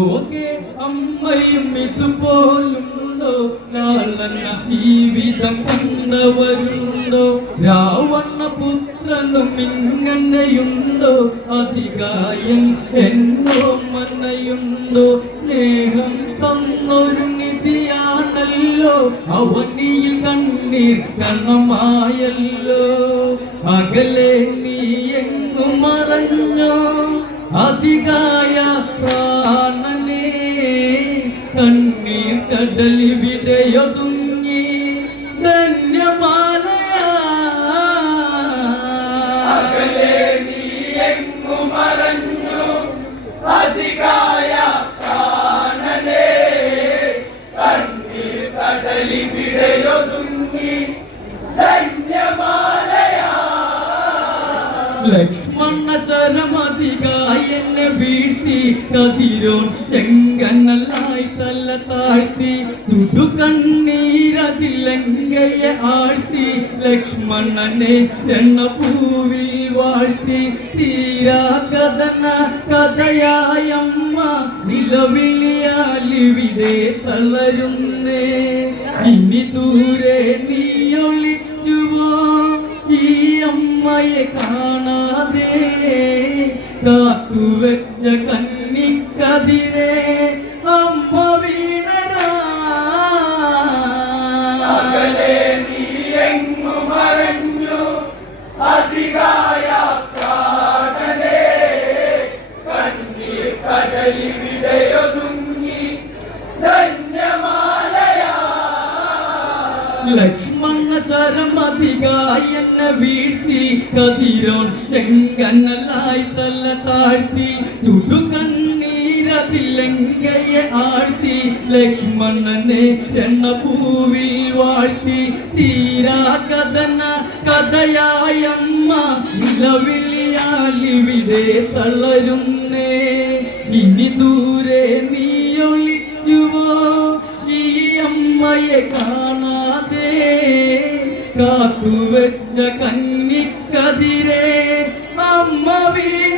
ലോകെ അമ്മയും ഇതുപോലുണ്ടോ? ലാളന ജീവിതം കണ്ടവരുണ്ടോ? രാവണ പുത്രനും ഇങ്ങനെയുണ്ടോ? അധികായൻ എന്നോ മനയുണ്ടോ സ്നേഹം തന്നൊരു നിധിയാണല്ലോ. അവനിയിൽ കണ്ണീർ കണമായല്ലോ അകലെ നീ എങ്ങും മറഞ്ഞോ? അധികായ കണ്ണീർ ധന്യമാലയാ. ലക്ഷ്മണ ശരമതികായി എന്നെ വീഴ്ത്തി കതിരോൻ ചെങ്കണ്ണലായി തല താഴ്ത്തി. ചുടുകണ്ണീരതിലങ്കയെ ആഴ്ത്തി. ലക്ഷ്മണനെ എണ്ണപ്പൂവിൽ വാഴ്ത്തി. തീരാ കഥന കഥയായമ്മ നിലവിളിയാലിവിടെ തളരുന്നേ. ഇനി ദൂരെ നീയൊളിച്ചുവോ ഈ അമ്മയെ കാണാതെ കാത്തുവെച്ച കന്നിക്കതിരെ. ലക്ഷ്മണ ശരമതികായി എന്നെ വീഴ്ത്തി കതിരോൻ ചെങ്കണ്ണലായി തല്ല താഴ്ത്തി ചുടുകണ്ണീരതിലങ്കയെ ആഴ്ത്തി ലക്ഷ്മണനെ എണ്ണപൂവിൽ വാഴ്ത്തി തീരാ കഥന കഥയായമ്മ നിലവിളിയാലിവിടെ തളരുന്നേ. ഇനി ദൂരെ നീ ഒളിച്ചുവോ ഈ അമ്മയെ കാണാതെ കാത്തുവെച്ച കന്നിക്കതിരെ അമ്മ വീണടാ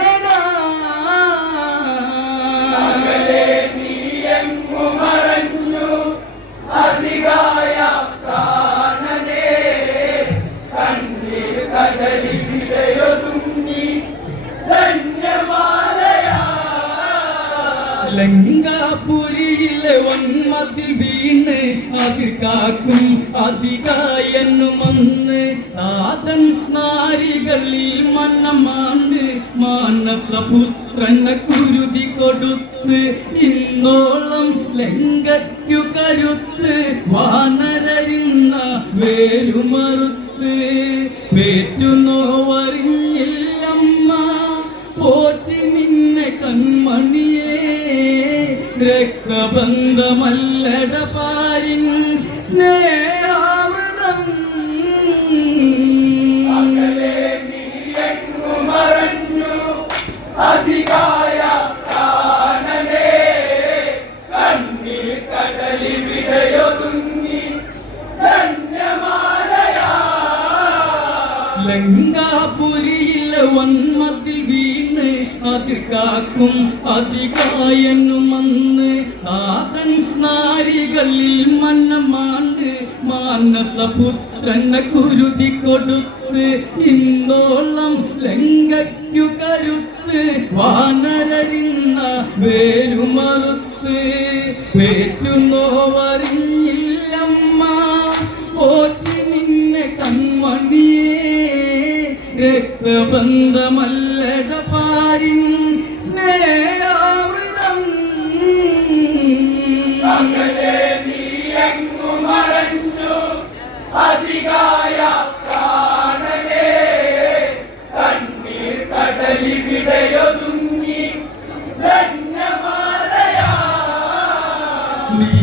ലങ്കാപുരിയിലെ വന്മതിൽ വീണ് അത് കാക്കും അധികായനും വന്ന് താതൻ നാരികളിൽ മന്നമാണ്ട് മാനസപുത്രനെ കുരുതി കൊടുത്ത്. ഇന്നോളം ലങ്കയ്ക്കു കരുത്ത് വാനരരുന്ന വേരുമറുത്ത് പേറ്റുനോവറിഞ്ഞില്ലമ്മ രക്തബന്ധമല്ലട പാരിൻ സ്നേഹാമൃതം. ലങ്കാപുരിയിലെ വന്മതിൽ വീണ് അത് കാക്കും അധികായനും വന്ന് ആതൻ നാരികളിൽ മന്നമാണ്ട് മാനസപുത്രനെ കുരുതി കൊടുത്ത് ഇന്നോളം ലങ്കയ്ക്കു കരുത്ത് വാനരരിന്ന വേരുമറുത്ത് പേറ്റുന്നോവറിഞ്ഞില്ലമ്മ രക്തബന്ധമല്ലട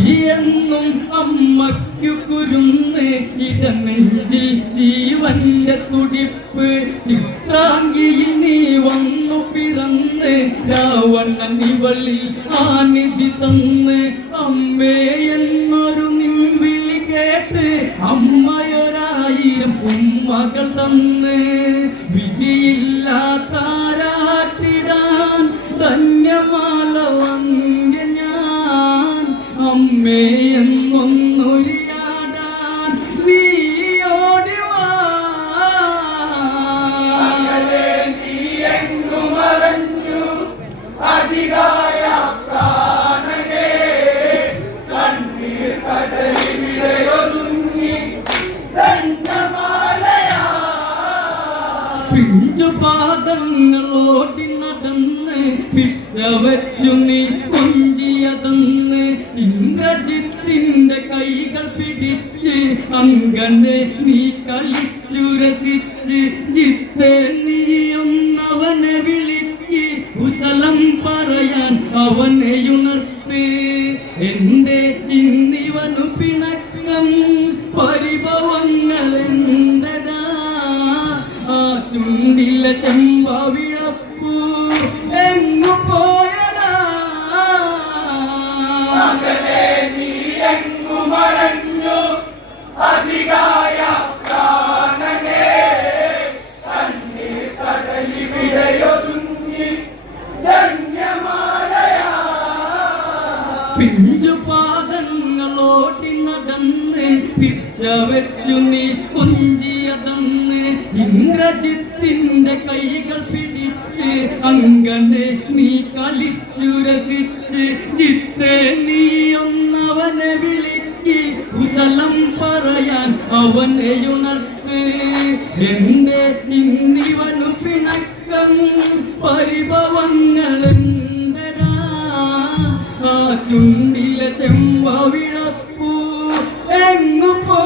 എന്നും അമ്മയ്ക്കു കുരുന്ന് ഇടനെഞ്ചിൽ ജീവന്റെ തുടിപ്പ്. ചിത്രാങ്കിയിൽ നീ വന്നു പിറന്ന് രാവണ്ണൻ ഇവളിൽ ആനിധി തന്ന്. അമ്മേ എന്നൊരു നിൻവിളി കേട്ട് അമ്മയൊരായിരം ഉമ്മകൾ തന്ന്. വിധിയില്ലാത്ത അമ്മേ എന്നൊന്നൊരിയാടാൻ നീ ഓടിവാ പിഞ്ചു പാദങ്ങളോടി നടന്ന് പിറ്റ വച്ചു നീ കൊഞ്ചിയതെന്ന് ഇന്ദ്രജിത്തിന്റെ കൈകൾ പിടിച്ച് അങ്ങനെ നീ കളിച്ചു പിഞ്ചു പാദങ്ങളോടി നടന്ന് പിറ്റ വെച്ചു നീ കൊഞ്ചിയതന്ന് ഇന്ദ്രജിത്തിന്റെ കൈകൾ പിടിച്ച് അങ്ങനെ നീ കളിച്ചു രസിച്ച് ചിത്തെ നീ ഒന്നവനെ വിളിക്ക് കുശലം പറയാൻ അവനെ ഉണർത്ത്. എന്റെ ഇന്നിവനു പിണക്കം പരിഭവങ്ങൾ ആ ചുണ്ടിലെ ചെമ്പവിഴപ്പൂ എങ്ങു പോ